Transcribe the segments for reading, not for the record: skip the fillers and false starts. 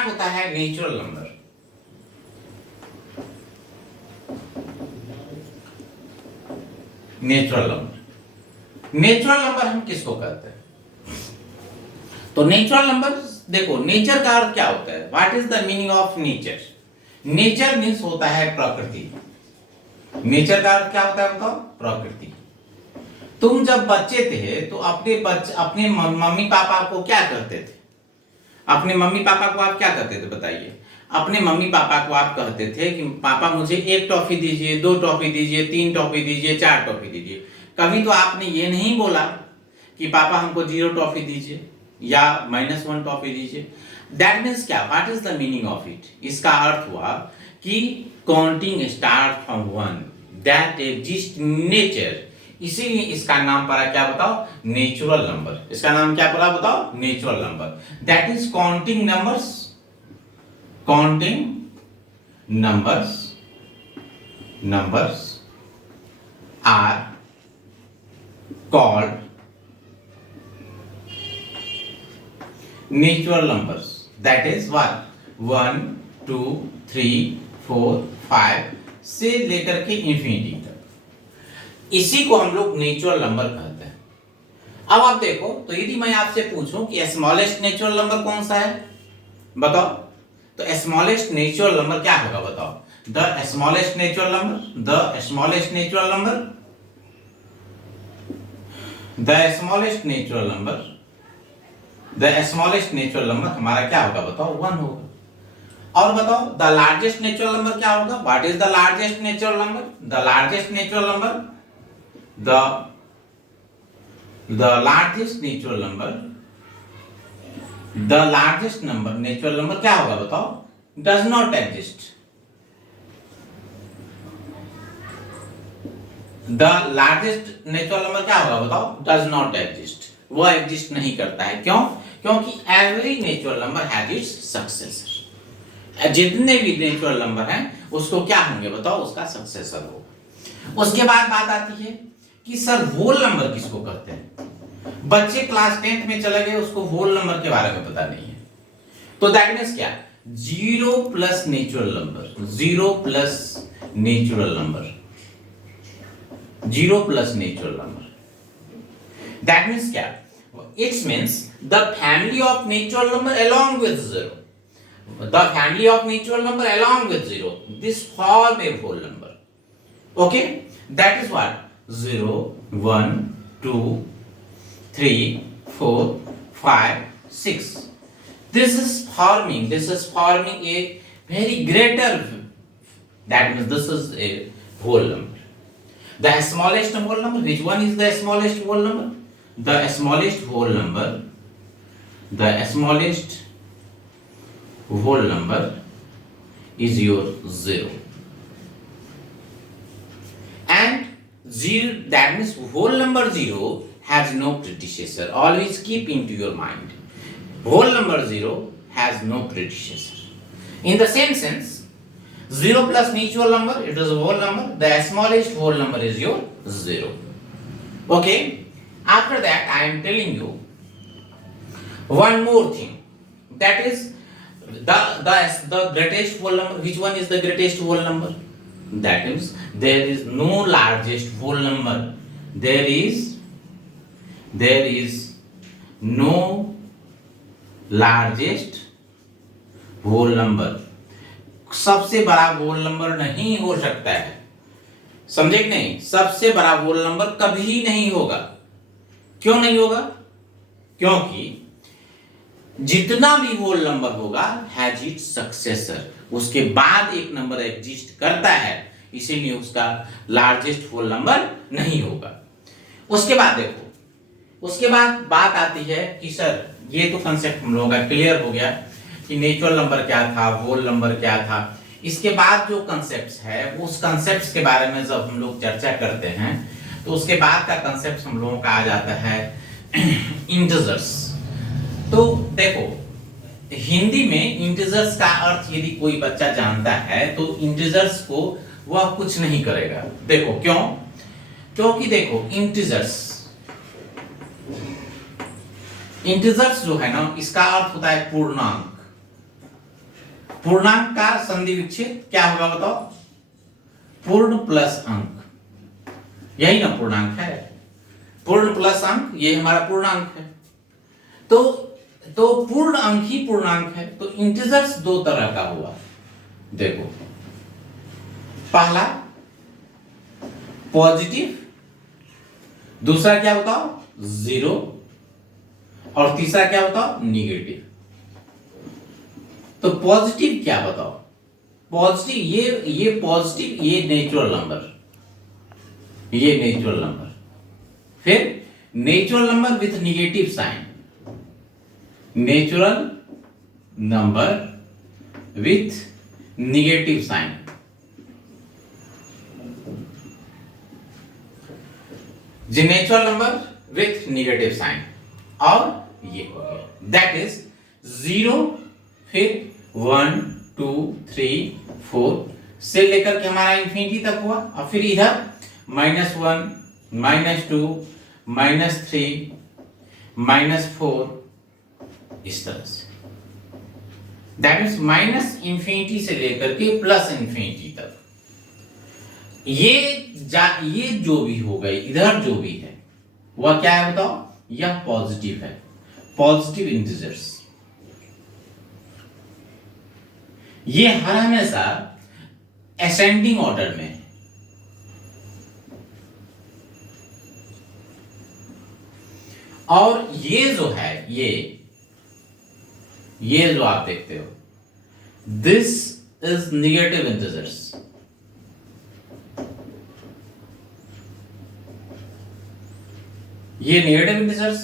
Start होता है natural number. Natural number हम किसको कहते हैं? तो नेचुरल नंबर, देखो नेचर का अर्थ क्या होता है? What is the meaning of nature? Nature means होता है प्रकृति। नेचर का अर्थ क्या होता है बताओ? प्रकृति। तुम जब बच्चे थे तो अपने मम्मी पापा को क्या कहते थे? अपने मम्मी पापा को आप क्या कहते थे बताइए? अपने मम्मी पापा को आप कहते थे कि पापा मुझे 1 टॉफी दीजिए, 2 टॉफी दीजिए, 3 टॉफी दीजिए, 4 टॉफी दीजिए। कभी तो आपने ये नहीं बोला कि पापा हमको 0 टॉफी दीजिए या -1 टॉफी दीजिए। दैट मीन्स क्या? What is the meaning of it? इसका अर्थ हुआ कि counting start from 1, that exist nature. इसीलिए इसका नाम पड़ा क्या बताओ? Natural number. इसका नाम क्या पड़ा बताओ? Natural number. That is counting numbers. Counting numbers are called natural numbers. That is what? 1 2 3 4 5 से लेकर के इंफिनिटी तक, इसी को हम लोग नेचुरल नंबर कहते हैं। अब आप देखो, तो यदि मैं आपसे पूछूं कि स्मॉलेस्ट नेचुरल नंबर कौन सा है बताओ, तो स्मॉलेस्ट नेचुरल नंबर क्या होगा बताओ? The smallest natural number, the smallest natural number, the smallest natural number, the smallest natural number हमारा क्या होगा बताओ? 1 होगा। और बताओ द लार्जेस्ट नेचुरल नंबर क्या होगा? What is the largest natural number? The largest natural number, the largest natural number, the largest number natural number क्या होगा बताओ? Does not exist. The largest natural number क्या होगा बताओ? Does not exist. वो exist नहीं करता है। क्यों? क्योंकि every natural number has its successor. जितने भी नेचुरल नंबर हैं उसको क्या होंगे बताओ? उसका सक्सेसर होगा। उसके बाद बात आती है कि सर होल नंबर किसको कहते हैं? बच्चे क्लास 10th में चले गए, उसको होल नंबर के बारे में पता नहीं है। तो दैट मींस क्या? 0 plus natural number, 0 plus natural number, 0 plus natural number. That means क्या? It means the family of natural number along with 0. The family of natural number along with 0. This form a whole number. Okay? That is what? 0, 1, 2, 3, 4, 5, 6. This is forming a very greater. That means this is a whole number. The smallest whole number. Which one is the smallest whole number? The smallest whole number. The smallest whole number is your 0. And 0, that means whole number 0 has no predecessor. Always keep into your mind. Whole number 0 has no predecessor. In the same sense, 0 plus natural number, it is a whole number. The smallest whole number is your 0. Okay? After that, I am telling you one more thing. That is the greatest whole number. Which one is the greatest whole number? That means there is no largest whole number. There is no largest whole number. सबसे बड़ा whole number नहीं हो सकता है। समझे कि नहीं? सबसे बड़ा होल नंबर कभी नहीं होगा। क्यों नहीं होगा? क्योंकि जितना भी होल नंबर होगा हैज इट्स सक्सेसर, उसके बाद एक नंबर एग्जिस्ट करता है, इसीलिए उसका लार्जेस्ट होल नंबर नहीं होगा। उसके बाद देखो, उसके बाद बात आती है कि सर ये तो कंसेप्ट हम लोगों का क्लियर हो गया कि नेचुरल नंबर क्या था, होल नंबर क्या था। इसके बाद जो कंसेप्ट्स है, उस कंसेप्ट्स के बारे में जब हम लोग चर्चा करते हैं तो उसके बाद का कंसेप्ट हम लोगों का आ जाता है इंटीजर्स। तो देखो, हिंदी में इंटीजर्स का अर्थ यदि कोई बच्चा जानता है तो इंटीजर्स को वह कुछ नहीं करेगा। देखो क्यों? क्योंकि देखो इंटीजर्स जो है ना, इसका अर्थ होता है पूर्णांक। पूर्णांक का संधि विच्छेद क्या होगा बताओ? पूर्ण प्लस अंक, यही ना पूर्णांक है। पूर्ण प्लस अंक, ये हमारा पूर्णांक है। तो पूर्ण अंक ही पूर्णांक है। तो इंटीजर्स दो तरह का हुआ, देखो, पहला पॉजिटिव, दूसरा क्या बताओ? जीरो, और तीसरा क्या बताओ? निगेटिव। तो पॉजिटिव क्या बताओ? पॉजिटिव ये पॉजिटिव, ये नेचुरल नंबर, ये नेचुरल नंबर। फिर natural number with negative sign, natural number with negative sign. जी natural number with negative sign, और ये हो गया, दैट इज 0, फिर 1 2 3 4 से लेकर के हमारा इंफिनिटी तक हुआ। और फिर इधर -1 -2 -3 -4, इस तरह से, दैट मीन्स माइनस इंफिनिटी से लेकर के प्लस इंफिनिटी तक। ये जो भी हो गई, इधर जो भी है वह क्या है बताओ? यह पॉजिटिव है, पॉजिटिव इंटीजर्स। ये हर हमेशा असेंडिंग ऑर्डर में है। और ये जो है, ये जो आप देखते हो, दिस इज निगेटिव इंटीजर्स। ये नेगेटिव इंटीजर्स,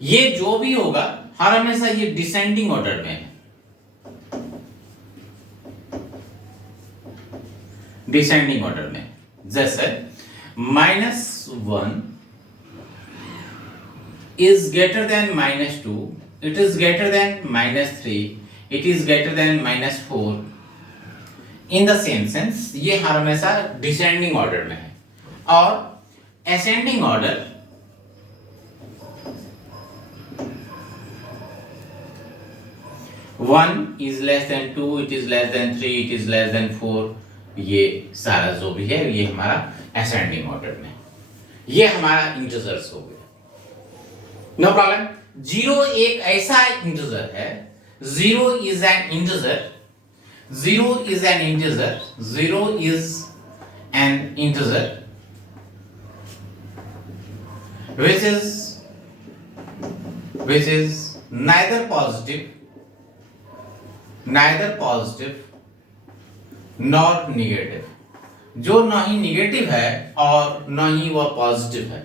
ये जो भी होगा हर हमेशा ये डिसेंडिंग ऑर्डर में है, डिसेंडिंग ऑर्डर में। जैसे -1 is greater than -2, it is greater than -3, it is greater than -4। in the same sense ये हर हमेशा डिसेंडिंग ऑर्डर में है। और ascending order, one is less than 2, it is less than 3, it is less than 4, ये सारा जो भी है ये हमारा असेंडिंग ऑर्डर में। ये हमारा इंटीजर्स हो गया, नो प्रॉब्लम। 0 एक ऐसा इंटीजर है, 0 is an integer, 0 is an integer, 0 is an integer which is neither positive nor negative, जो ना ही निगेटिव है और ना ही वह पॉजिटिव है।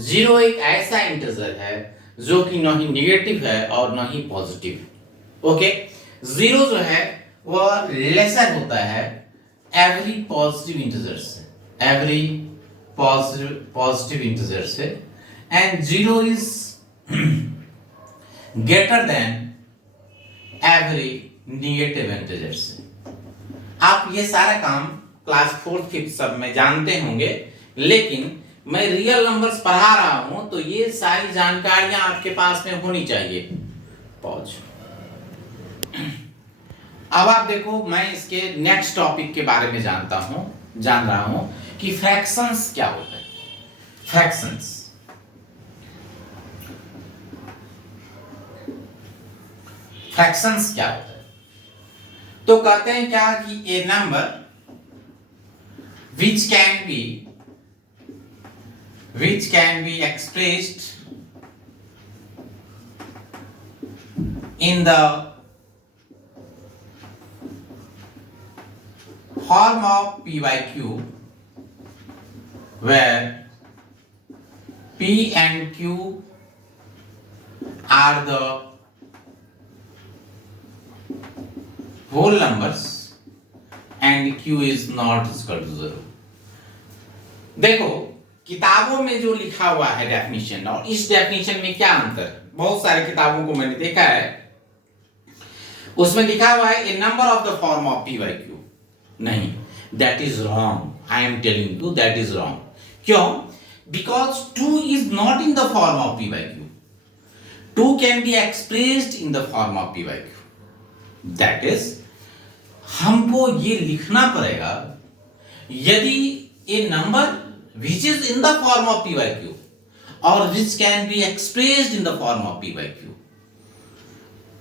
0 एक ऐसा इंटीजर है जो कि ना ही निगेटिव है और ना ही पॉजिटिव। ओके, 0 जो है वह लेसर होता है एवरी पॉजिटिव इंटीजर से, एवरी पॉजिटिव इंटीजर से, and 0 is greater than every negative integer से। आप ये सारा काम क्लास 4th 5th सब में जानते होंगे, लेकिन मैं रियल नंबर्स पढ़ा रहा हूं तो ये सारी जानकारियां आपके पास में होनी चाहिए। पॉज। अब आप देखो, मैं इसके नेक्स्ट टॉपिक के बारे में जान रहा हूं कि फ्रैक्शंस क्या होता है। फ्रैक्शंस क्या होता है? तो कहते हैं क्या कि ए number which can be expressed in the form of p by q, where p and q are the whole numbers and q is not equal to 0। देखो, किताबों में जो लिखा हुआ है डेफिनेशन और इस डेफिनेशन में क्या अंतर है? बहुत सारे किताबों को मैंने देखा है, उसमें लिखा हुआ है a number of the form of p by q। नहीं, that is wrong. I am telling you that is wrong. क्यों? Because 2 is not in the form of p by q। 2 can be expressed in the form of p by q। That is हमको ये लिखना पड़ेगा, यदि a number which is in the form of p by q और which can be expressed in the form of p by Q,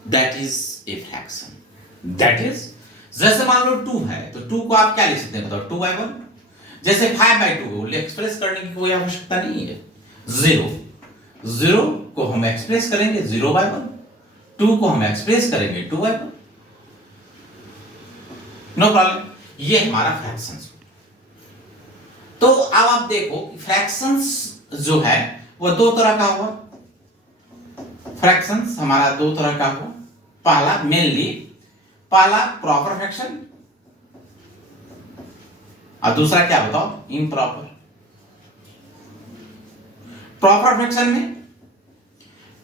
that is a fraction. That is, जैसे मान लो 2 है तो 2 को आप क्या लिख सकते हैं बताओ, 2/1। जैसे 5/2 को एक्सप्रेस करने की कोई आवश्यकता नहीं है। 0 को हम एक्सप्रेस करेंगे 0/1, 2 को हम एक्सप्रेस करेंगे 2/1, नो प्रॉब्लम। ये हमारा फ्रैक्शंस। तो अब आप देखो फ्रैक्शंस जो है वो 2 तरह का हुआ। फ्रैक्शंस हमारा 2 तरह का हुआ। पहला मेनली प्रॉपर फ्रैक्शन और दूसरा क्या बताओ, इम्प्रॉपर। प्रॉपर फ्रैक्शन में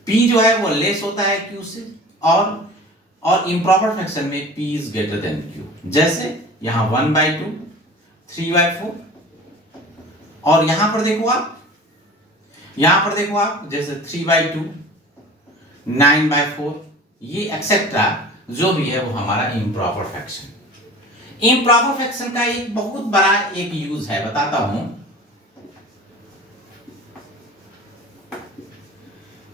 p जो है वो लेस होता है q से, और इम्प्रॉपर फ्रैक्शन में p is greater than q। जैसे यहां 1/2, 3/4, और यहां पर देखो आप जैसे 3/2, 9/4, ये एक्सेट्रा जो भी है वो हमारा इम्प्रॉपर फ्रैक्शन। इम्प्रॉपर फ्रैक्शन का एक बहुत बड़ा एक यूज है, बताता हूं।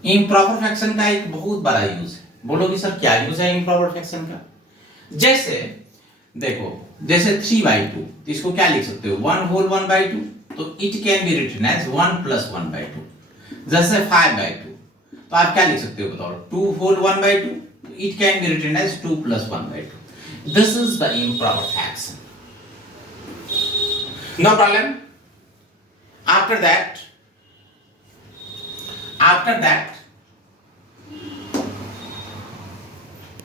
इम्प्रॉपर फ्रैक्शन का एक बहुत बड़ा यूज है। बोलोगे सर क्या यूज है इम्प्रॉपर फ्रैक्शन का? जैसे देखो, जैसे 3/2, तो इसको क्या लिख सकते हो, 1/2, तो it can be written as 1 + 1/2। जैसे 5/2, तो आप क्या लिख सकते हो बताओ, 2/1/2, it can be written as 2 + 1/2. This is the improper fraction. No problem. After that